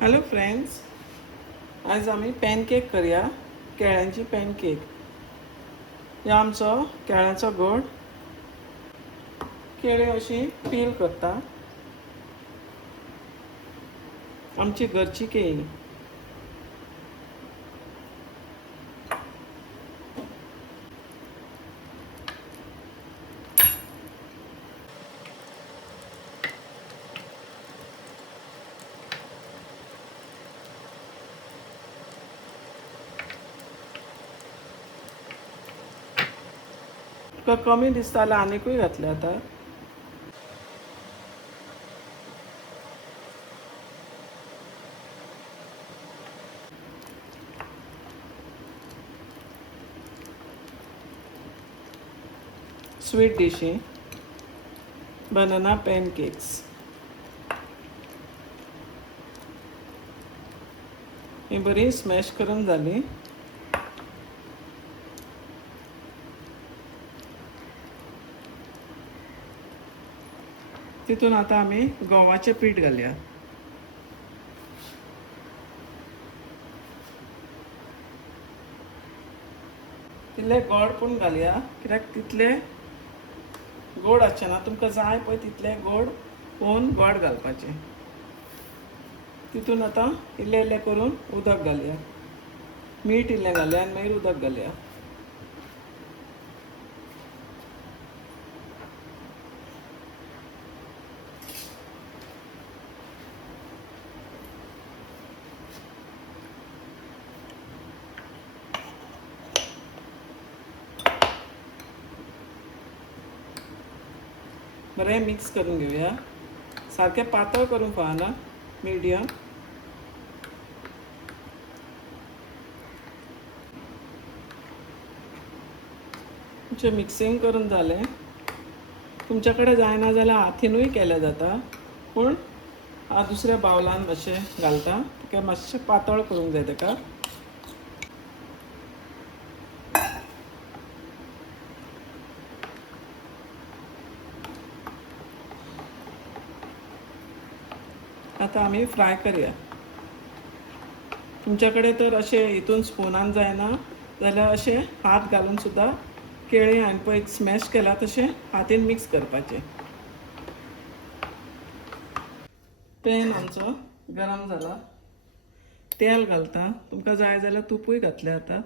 Hello friends, आज आम्ही pancake करूया. केळ्यांची पॅनकेक. हे आमचो केळ्याचो गोड. केळी अशी पील करता. आमची घरची केळी. तुका कमी दिसता जाल्यार आनीकूय घातले आतां. स्वीट डिशी बनाना पॅनकेक्स. ही बरी स्मॅश करून जाली. तितून आतां आमी गव्हाचें पीठ घालया. तितले गोड पूण घालया, कित्याक तितले गोड आसचे ना. तुमकां जाय पळय तितले गोड पोवन गोड घालपाचें. तितून आतां इल्लें इल्लें करून उदक घालया. मीठ इल्लें घालया आनी मागीर उदक घालया. बरें मिक्स करून घेवया. सारकें पातळ करून फावना, मिडियम. तुमचें मिक्सिंग करून जालें. तुमचे कडेन जायना जाल्यार हातीनूय केलें जाता, पूण हांव दुसऱ्या बावलान मातशें घालता. कित्याक मातशें पातळ करूंक जाय ताका. आतां आमी फ्राय करया. तुमचे कडेन तर अशें हितून स्पुनान जायना जाल्यार अशें हात घालून सुद्दां केळी हांवें पळय स्मॅश केला तशें हातीन मिक्स करपाचें. पॅन आमचो गरम जाला. तेल घालता. तुमकां जाय जाल्यार तुपूय घातलें आतां.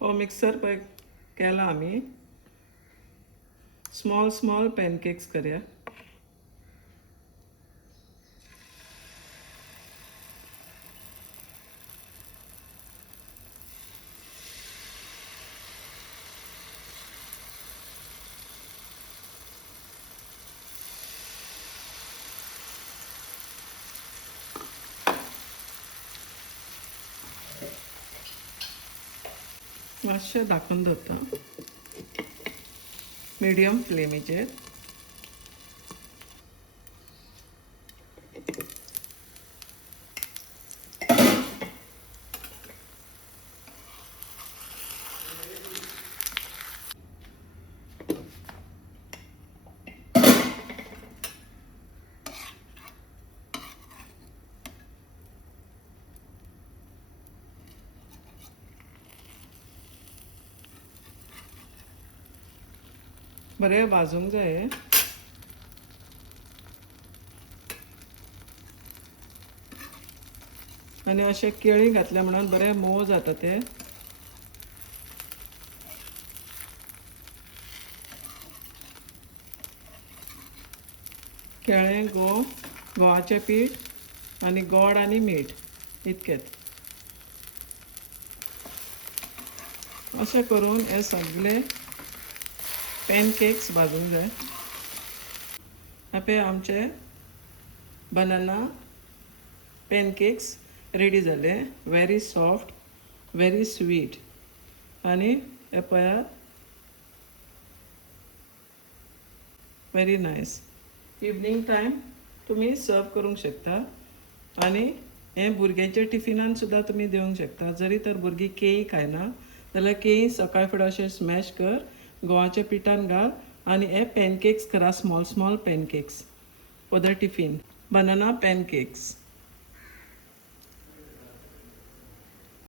हो मिक्सर पळय केला आमी. स्मॉल स्मॉल पॅनकेक्स करया. मातशें धाकून दवरता मिडियम फ्लेमीचेर. बरें भाजूंक जाय. आनी अशें केळी घातल्या म्हणून बरें मोव जाता ते. केळें, गव्हाचें पीठ आनी गोड आनी मीठ इतकेंच. अशें करून हे सगळे पॅनकेक्स भाजूंक जाय. पळय आमचे बनाना पॅनकेक्स रेडी जाले. व्हेरी सॉफ्ट, व्हेरी स्वीट आनी हे पळयात, व्हेरी नायस. इवनिंग टायम तुम्ही सर्व करूंक शकता आनी हें भुरग्यांच्या टिफिनान सुद्दां तुमी दिवंक शकता. जरी तर भुरगीं केळी खायना जाल्यार केळी सकाळी फुडें अशें स्मॅश कर, गव्हाच्या पिठान घाल आनी हे पॅनकेक्स करा, small small pancakes for the tiffin, banana pancakes.